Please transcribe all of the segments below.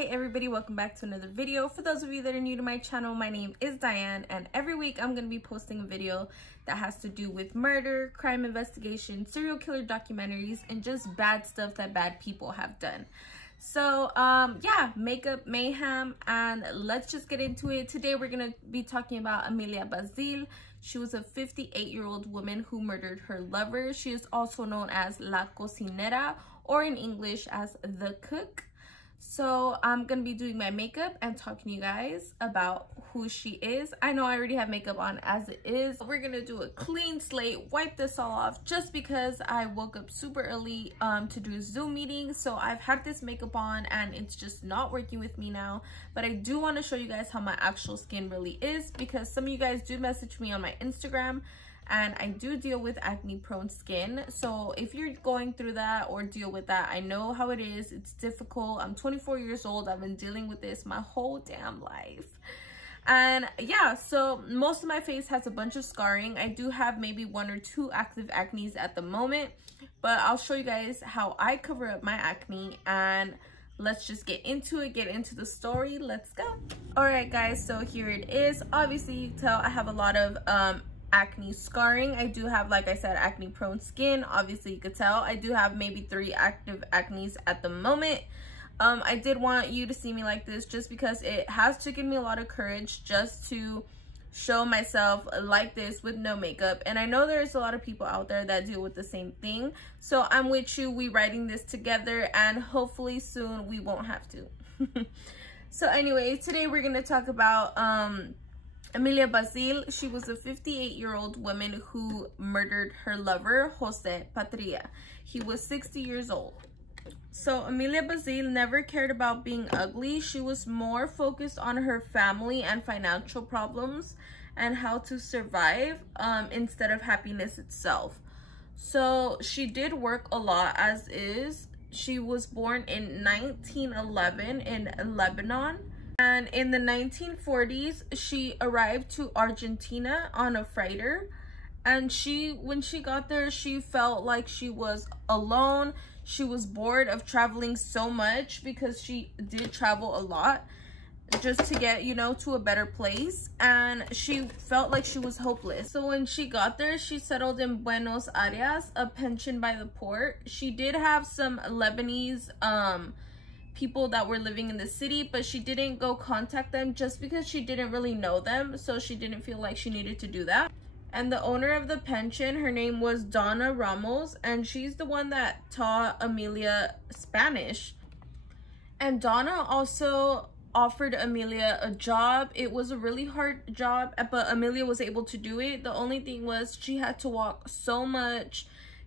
Hey everybody, welcome back to another video. For those of you that are new to my channel, my name is Diane, and every week I'm going to be posting a video that has to do with murder, crime investigation, serial killer documentaries, and just bad stuff that bad people have done. So yeah, makeup mayhem, and let's just get into it. Today we're going to be talking about Amelia Bastille. She was a 58-year-old woman who murdered her lover. She is also known as La Cocinera, or in English as the cook. So I'm gonna be doing my makeup and talking to you guys about who she is. I know I already have makeup on as it is. We're gonna do a clean slate, wipe this all off, just because I woke up super early to do a Zoom meeting. So I've had this makeup on and it's just not working with me now. But I do want to show you guys how my actual skin really is, because some of you guys do message me on my Instagram, and I do deal with acne prone skin. So if you're going through that or deal with that, I know how it is. It's difficult. I'm 24 years old. I've been dealing with this my whole damn life. And yeah, so most of my face has a bunch of scarring. I do have maybe 1 or 2 active acnes at the moment, but I'll show you guys how I cover up my acne, and let's just get into it, get into the story. Let's go. All right guys, so here it is. Obviously you can tell I have a lot of acne scarring. I do have, like I said, acne prone skin. Obviously you could tell I do have maybe 3 active acnes at the moment. I did want you to see me like this just because it has taken me a lot of courage just to show myself like this with no makeup, and I know there's a lot of people out there that deal with the same thing. So I'm with you. We writing this together, and hopefully soon we won't have to. So anyway, today we're gonna talk about Amelia Bozhil. She was a 58-year-old woman who murdered her lover, Jose Patria. He was 60 years old. So Amelia Bozhil never cared about being ugly. She was more focused on her family and financial problems and how to survive instead of happiness itself. So she did work a lot as is. She was born in 1911 in Lebanon. And in the 1940s, she arrived to Argentina on a freighter. And when she got there, she felt like she was alone. She was bored of traveling so much, because she did travel a lot just to get, you know, to a better place. And she felt like she was hopeless. So when she got there, she settled in Buenos Aires, a pension by the port. She did have some Lebanese people that were living in the city, but she didn't go contact them just because she didn't really know them, so she didn't feel like she needed to do that. And the owner of the pension, her name was Donna Ramos, and she's the one that taught Amelia Spanish. And Donna also offered Amelia a job. It was a really hard job, but Amelia was able to do it. The only thing was she had to walk so much,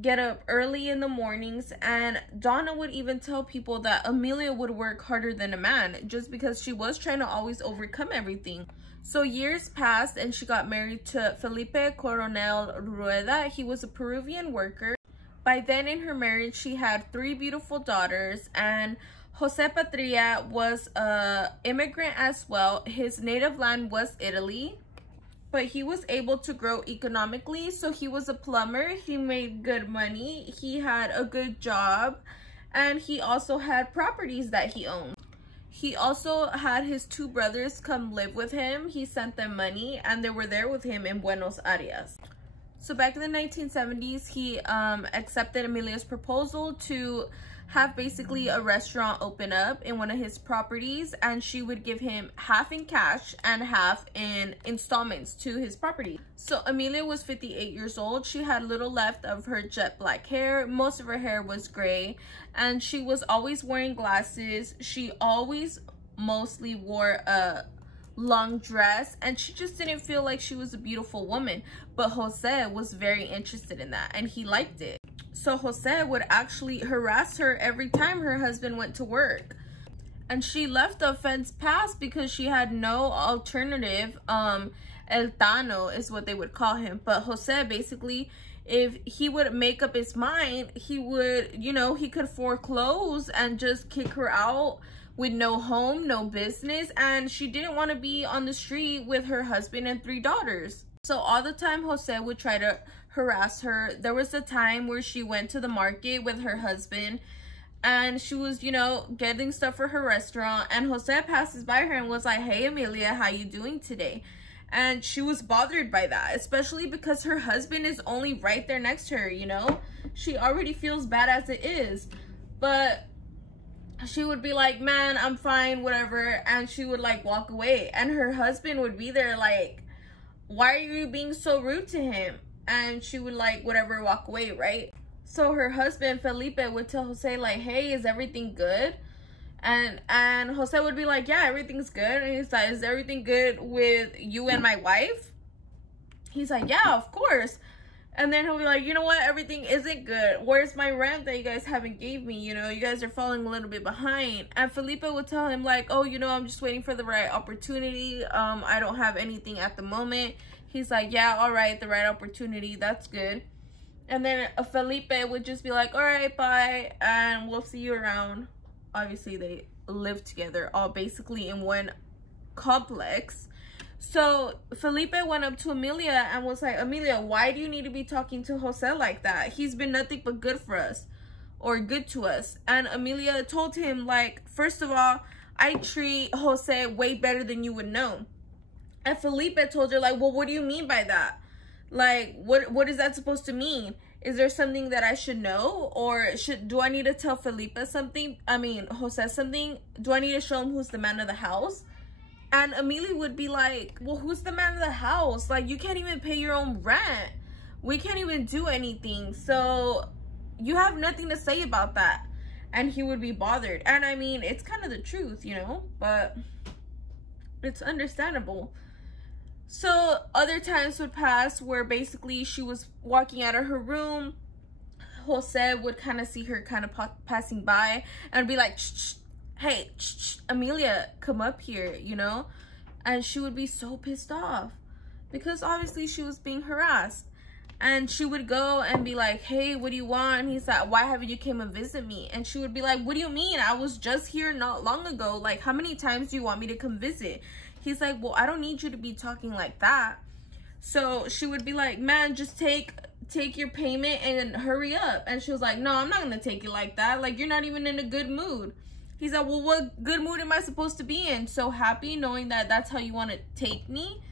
get up early in the mornings, and Donna would even tell people that Amelia would work harder than a man just because she was trying to always overcome everything. So years passed and she got married to Felipe Coronel Rueda. He was a Peruvian worker. By then in her marriage, she had 3 beautiful daughters, and Jose Patria was an immigrant as well. His native land was Italy, but he was able to grow economically. So he was a plumber, he made good money, he had a good job, and he also had properties that he owned. He also had his 2 brothers come live with him. He sent them money, and they were there with him in Buenos Aires. So back in the 1970s, he accepted Amelia's proposal to have basically a restaurant open up in one of his properties, and she would give him half in cash and half in installments to his property. So Amelia was 58 years old. She had little left of her jet black hair. Most of her hair was gray, and she was always wearing glasses. She always mostly wore a long dress, and she just didn't feel like she was a beautiful woman. But Jose was very interested in that, and he liked it. So Jose would actually harass her every time her husband went to work. And she left the offense pass because she had no alternative. El Tano is what they would call him. But Jose, basically, if he would make up his mind, he would, you know, he could foreclose and just kick her out with no home, no business. And she didn't want to be on the street with her husband and 3 daughters. So all the time Jose would try to harass her. There was a time where she went to the market with her husband and she was, you know, getting stuff for her restaurant, and Jose passes by her and was like, hey Amelia, how you doing today? And she was bothered by that, especially because her husband is only right there next to her, you know? She already feels bad as it is, but she would be like, man, I'm fine, whatever, and she would like walk away, and her husband would be there like, why are you being so rude to him? And she would like, whatever, walk away, right? So her husband, Felipe, would tell Jose like, hey, is everything good? And Jose would be like, yeah, everything's good. And he's like, is everything good with you and my wife? He's like, yeah, of course. And then he'll be like, you know what, everything isn't good. Where's my rent that you guys haven't gave me? You know, you guys are falling a little bit behind. And Felipe would tell him like, oh, you know, I'm just waiting for the right opportunity. I don't have anything at the moment. He's like, yeah, all right, the right opportunity, that's good. And then Felipe would just be like, all right, bye, and we'll see you around. Obviously, they live together, all basically in one complex. So Felipe went up to Amelia and was like, Amelia, why do you need to be talking to Jose like that? He's been nothing but good for us, or good to us. And Amelia told him, like, first of all, I treat Jose way better than you would know. And Felipe told her, like, well, what do you mean by that? Like, what is that supposed to mean? Is there something that I should know? Or do I need to tell Felipe something? I mean, Jose something? Do I need to show him who's the man of the house? And Amelia would be like, well, who's the man of the house? Like, you can't even pay your own rent. We can't even do anything. So you have nothing to say about that. And he would be bothered. And I mean, it's kind of the truth, you know, but it's understandable. So other times would pass where basically she was walking out of her room. Jose would kind of see her kind of passing by and be like, shh, hey, shh, Amelia, come up here, you know? And she would be so pissed off because obviously she was being harassed. And she would go and be like, hey, what do you want? And he's like, why haven't you come and visit me? And she would be like, what do you mean? I was just here not long ago. Like, how many times do you want me to come visit? He's like, well, I don't need you to be talking like that. So she would be like, man, just take your payment and hurry up. And she was like, no, I'm not gonna take it like that. Like, you're not even in a good mood. He's like, well, what good mood am I supposed to be in? So happy knowing that that's how you want to take me?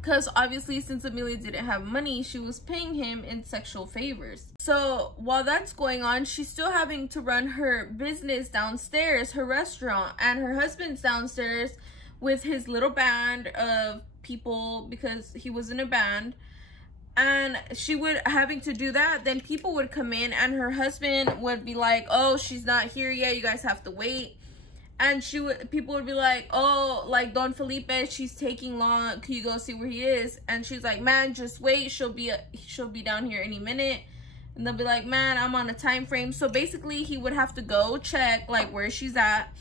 Because obviously, since Amelia didn't have money, she was paying him in sexual favors. So while that's going on, she's still having to run her business downstairs, her restaurant, and her husband's downstairs with his little band of people because he was in a band. And she would having to do that, then people would come in and her husband would be like, oh, she's not here yet, you guys have to wait. And people would be like, oh, like, Don Felipe, she's taking long, can you go see where he is? And she's like, man, just wait, she'll be down here any minute. And they'll be like, man, I'm on a time frame. So basically he would have to go check like where she's at,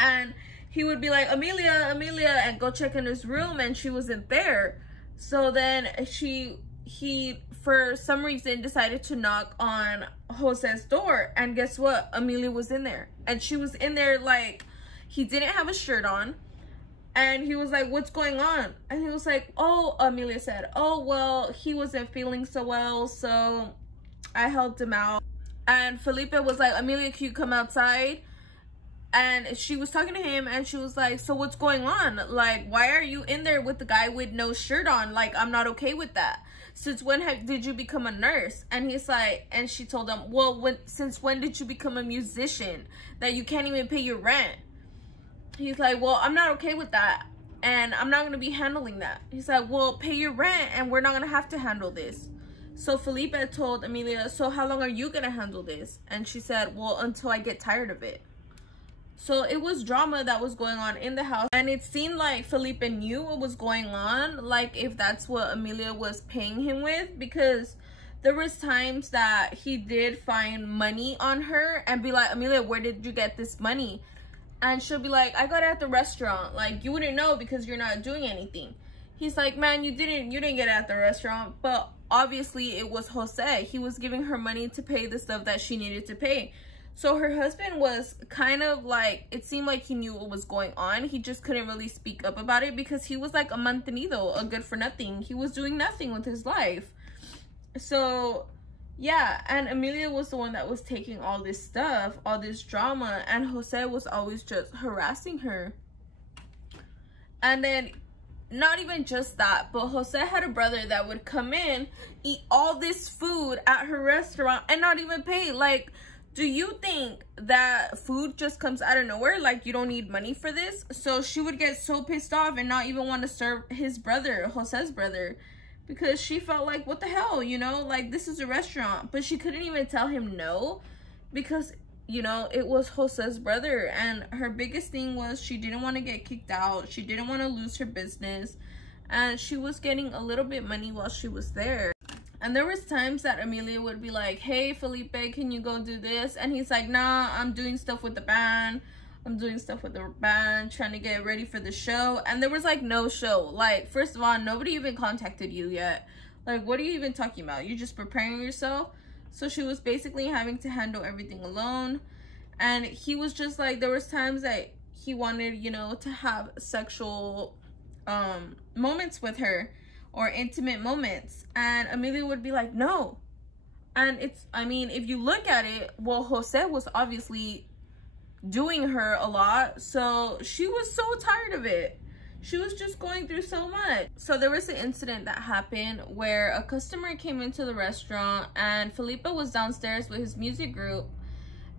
and he would be like, Amelia, and go check in his room, and she wasn't there. So then he for some reason decided to knock on Jose's door, and guess what? Amelia was in there, and she was in there like, he didn't have a shirt on, and he was like, what's going on? And he was like, oh, Amelia said, oh, well, he wasn't feeling so well, so I helped him out. And Felipe was like, Amelia, can you come outside? And she was talking to him, and she was like, so what's going on? Like, why are you in there with the guy with no shirt on? Like, I'm not okay with that. Since when did you become a nurse? And he's like, and she told him, well, since when did you become a musician that you can't even pay your rent? He's like, well, I'm not okay with that, and I'm not going to be handling that. He's like, well, pay your rent, and we're not going to have to handle this. So Felipe told Amelia, so how long are you going to handle this? And she said, well, until I get tired of it. So it was drama that was going on in the house, and it seemed like Felipe knew what was going on, like if that's what Amelia was paying him with, because there was times that he did find money on her and be like, Amelia, where did you get this money? And she'll be like, I got it at the restaurant. Like, you wouldn't know because you're not doing anything. He's like, man, you didn't get it at the restaurant. But obviously it was Jose. He was giving her money to pay the stuff that she needed to pay. So her husband was kind of like, it seemed like he knew what was going on. He just couldn't really speak up about it because he was like a mantenido, a good for nothing. He was doing nothing with his life. So Yeah, and Amelia was the one that was taking all this stuff, all this drama, and Jose was always just harassing her. And then, not even just that, but Jose had a brother that would come in, eat all this food at her restaurant, and not even pay. Like, do you think that food just comes out of nowhere? Like, you don't need money for this? So she would get so pissed off and not even want to serve his brother, Jose's brother, because she felt like, what the hell, you know? Like, this is a restaurant. But she couldn't even tell him no because, you know, it was Jose's brother. And her biggest thing was she didn't want to get kicked out. She didn't want to lose her business. And she was getting a little bit money while she was there. And there was times that Amelia would be like, hey, Felipe, can you go do this? And he's like, nah, I'm doing stuff with the band. I'm doing stuff with the band, trying to get ready for the show. And there was like no show. Like, first of all, nobody even contacted you yet. Like, what are you even talking about? You're just preparing yourself. So she was basically having to handle everything alone. And he was just like, there was times that he wanted, you know, to have sexual moments with her, or intimate moments, and Amelia would be like, no. And it's, I mean, if you look at it, well, Jose was obviously doing her a lot, so she was so tired of it. She was just going through so much. So there was an incident that happened where a customer came into the restaurant, and Felipe was downstairs with his music group,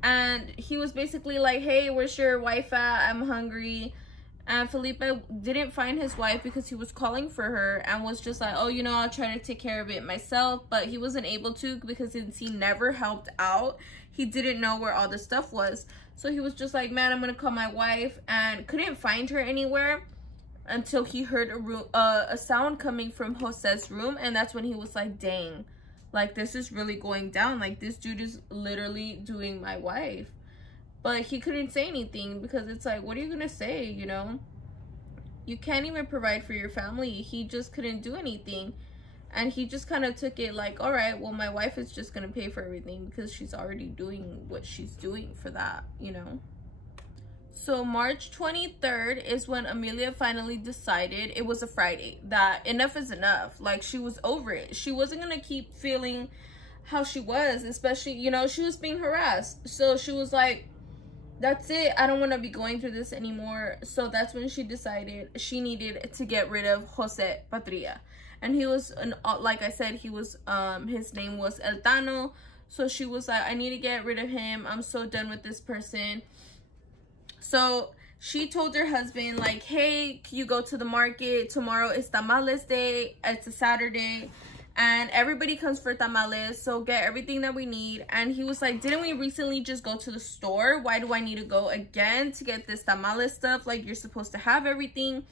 and he was basically like, hey, where's your wife at? I'm hungry. And Felipe didn't find his wife because he was calling for her and was just like, oh, you know, I'll try to take care of it myself. But he wasn't able to because since he never helped out, he didn't know where all the stuff was. So he was just like, man, I'm going to call my wife, and couldn't find her anywhere until he heard a sound coming from Jose's room. And that's when he was like, dang, like, this is really going down. Like, this dude is literally doing my wife. But he couldn't say anything because it's like, what are you going to say, you know? You can't even provide for your family. He just couldn't do anything. And he just kind of took it like, all right, well, my wife is just going to pay for everything because she's already doing what she's doing for that, you know? So March 23rd is when Amelia finally decided, it was a Friday, that enough is enough. Like, she was over it. She wasn't going to keep feeling how she was, especially, you know, she was being harassed. So she was like, that's it, I don't want to be going through this anymore. So that's when she decided she needed to get rid of Jose Patria. And he was, like I said, he was, his name was El Tano. So she was like, I need to get rid of him. I'm so done with this person. So she told her husband, like, hey, can you go to the market? Tomorrow is tamales day. It's a Saturday. And everybody comes for tamales, so get everything that we need. And he was like, didn't we recently just go to the store? Why do I need to go again to get this tamale stuff? Like, you're supposed to have everything.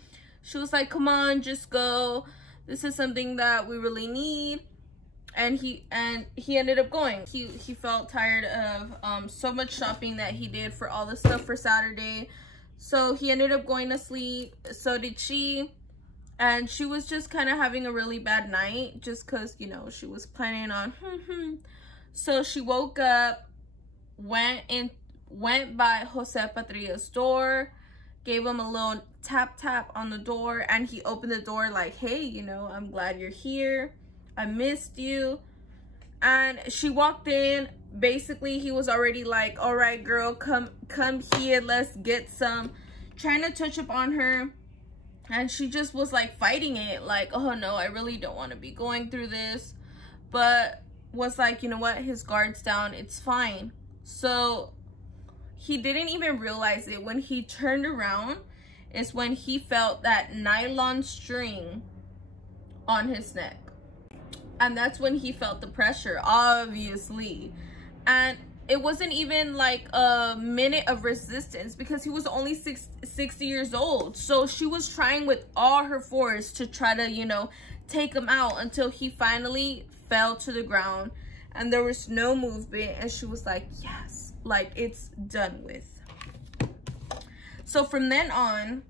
She was like, come on, just go. This is something that we really need. And he ended up going. He felt tired of so much shopping that he did for all the stuff for Saturday. So he ended up going to sleep. So did she. And she was just kind of having a really bad night just because, you know, she was planning on So she woke up, went by Jose Patria's door, gave him a little tap on the door, and he opened the door like, hey, you know, I'm glad you're here. I missed you. And she walked in. Basically, he was already like, all right, girl, come here, let's get some. Trying to touch up on her. And she just was like fighting it, like, oh no, I really don't want to be going through this. But was like, you know what, his guard's down, it's fine. So he didn't even realize it. When he turned around is when he felt that nylon string on his neck. And that's when he felt the pressure, obviously. And it wasn't even like a minute of resistance because he was only 60 years old. So she was trying with all her force to try to, you know, take him out until he finally fell to the ground and there was no movement. And she was like, yes, like, it's done with. So from then on,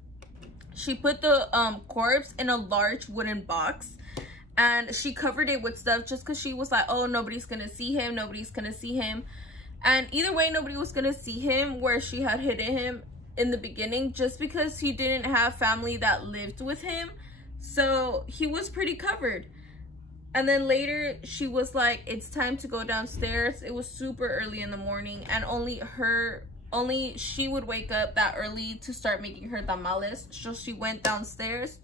she put the corpse in a large wooden box. And she covered it with stuff just because she was like, oh, nobody's gonna see him, nobody's gonna see him. And either way, nobody was gonna see him where she had hidden him in the beginning, just because he didn't have family that lived with him. So he was pretty covered. And then later she was like, it's time to go downstairs. It was super early in the morning, and only she would wake up that early to start making her tamales. So she went downstairs,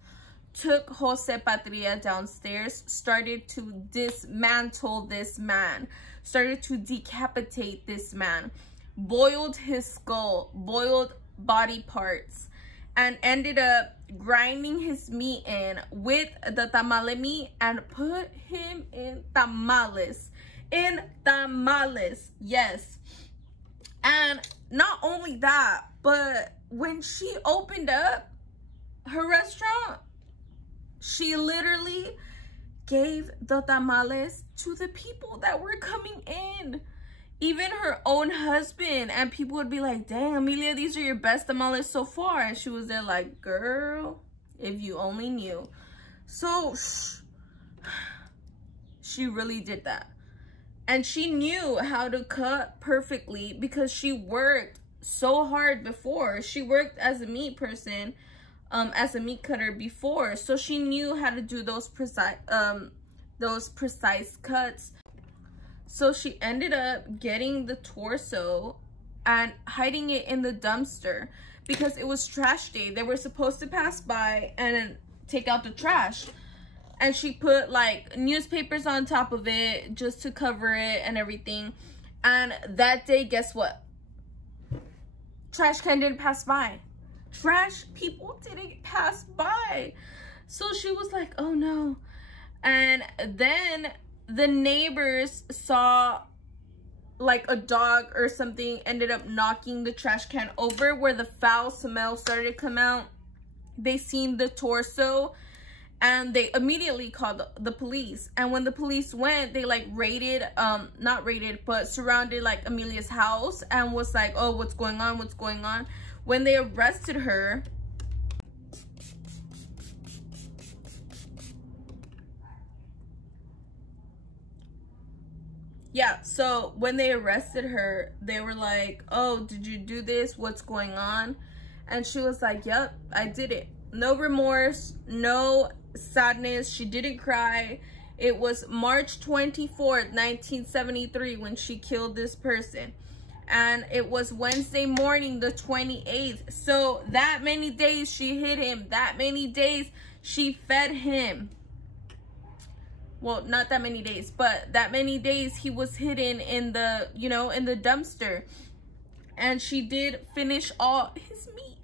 took Jose Patria downstairs, started to dismantle this man, started to decapitate this man, boiled his skull, boiled body parts, and ended up grinding his meat in with the tamale meat and put him in tamales. In tamales, yes. And not only that, but when she opened up her restaurant, she literally gave the tamales to the people that were coming in. Even her own husband, and people would be like, dang, Amelia, these are your best tamales so far. And she was there like, girl, if you only knew. So she really did that. And she knew how to cut perfectly because she worked so hard before. She worked as a meat person, as a meat cutter before. So she knew how to do those precise cuts. So she ended up getting the torso and hiding it in the dumpster because it was trash day. They were supposed to pass by and take out the trash. And she put like newspapers on top of it just to cover it and everything. And that day, guess what? Trash can didn't pass by. Trash people didn't pass by. So she was like, oh no. And then the neighbors saw like a dog or something ended up knocking the trash can over where the foul smell started to come out. They seen the torso and they immediately called the police. And when the police went, they like raided, not raided, but surrounded like Amelia's house and was like, oh, what's going on? What's going on? When they arrested her, yeah, so when they arrested her, they were like, oh, did you do this? What's going on? And she was like, yep, I did it. No remorse, no sadness. She didn't cry. It was March 24th, 1973 when she killed this person. And it was Wednesday morning, the 28th. So that many days she hid him. That many days she fed him. Well, not that many days, but that many days he was hidden in the, you know, in the dumpster. And she did finish all his meat.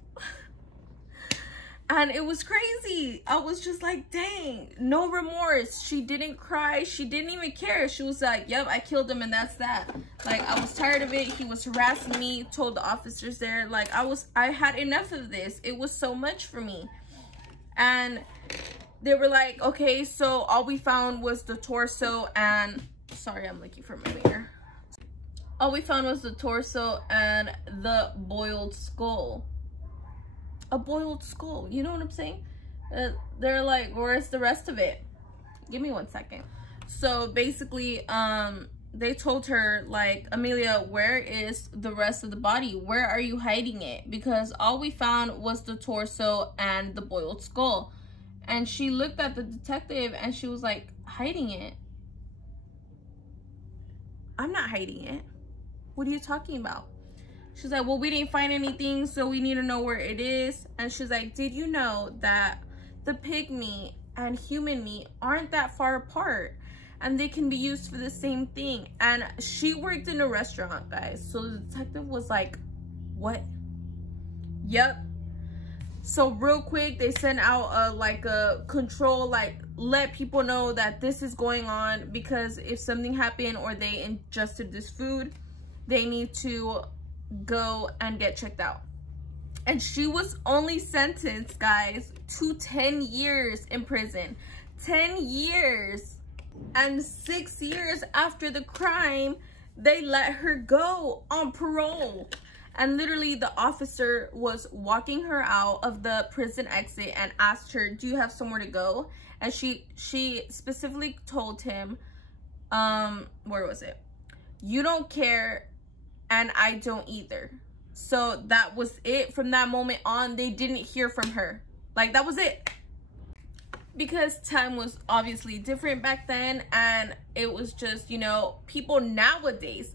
And it was crazy. I was just like, dang, no remorse. She didn't cry. She didn't even care. She was like, yep, I killed him and that's that. Like, I was tired of it. He was harassing me, told the officers there. Like, I had enough of this. It was so much for me. And they were like, okay, so all we found was the torso and, sorry, I'm looking for my mirror. All we found was the torso and the boiled skull. A boiled skull, you know what I'm saying? They're like, where's the rest of it? Give me 1 second. So basically, they told her like, Amelia, where is the rest of the body? Where are you hiding it? Because all we found was the torso and the boiled skull. And she looked at the detective and she was like, hiding it? I'm not hiding it. What are you talking about? She's like, well, we didn't find anything, so we need to know where it is. And she's like, did you know that the pig meat and human meat aren't that far apart? And they can be used for the same thing. And she worked in a restaurant, guys. So the detective was like, what? Yep. So real quick, they sent out a control, like let people know that this is going on, because if something happened or they ingested this food, they need to go and get checked out. And she was only sentenced, guys, to 10 years in prison. 10 years. And 6 years after the crime, they let her go on parole. And literally the officer was walking her out of the prison exit and asked her, do you have somewhere to go? And she specifically told him, where was it? You don't care and I don't either. So that was it. From that moment on, they didn't hear from her. Like, that was it. because time was obviously different back then, and it was just, you know, people nowadays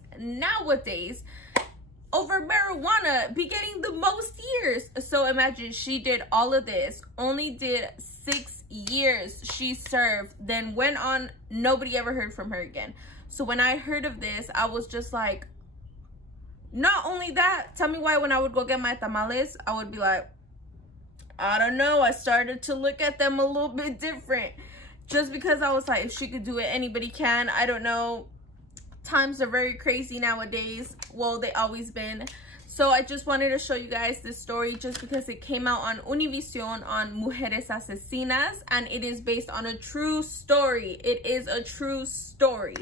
over marijuana be getting the most years. So imagine she did all of this, only did 6 years she served, then went on, nobody ever heard from her again. So when I heard of this, I was just like, not only that, tell me why when I would go get my tamales, I would be like, I don't know, I started to look at them a little bit different, just because I was like, if she could do it, anybody can. I don't know, times are very crazy nowadays. Well, they always been. So I just wanted to show you guys this story just because it came out on Univision on Mujeres Asesinas, and it is based on a true story. It is a true story.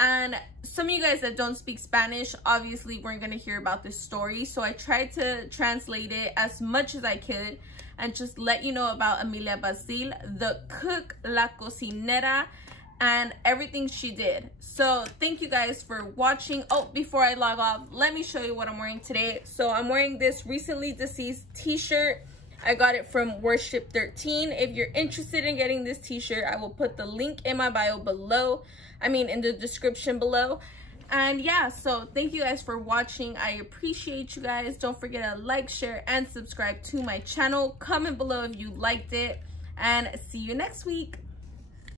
And some of you guys that don't speak Spanish obviously weren't going to hear about this story, so I tried to translate it as much as I could and just let you know about Amelia Bastille, the cook, la cocinera, and everything she did. So thank you guys for watching. Oh, before I log off, let me show you what I'm wearing today. So I'm wearing this recently deceased t-shirt. I got it from Worship 13. If you're interested in getting this t-shirt, I will put the link in my bio below. I mean, in the description below. And yeah, so thank you guys for watching. I appreciate you guys. Don't forget to like, share, and subscribe to my channel. Comment below if you liked it. And see you next week.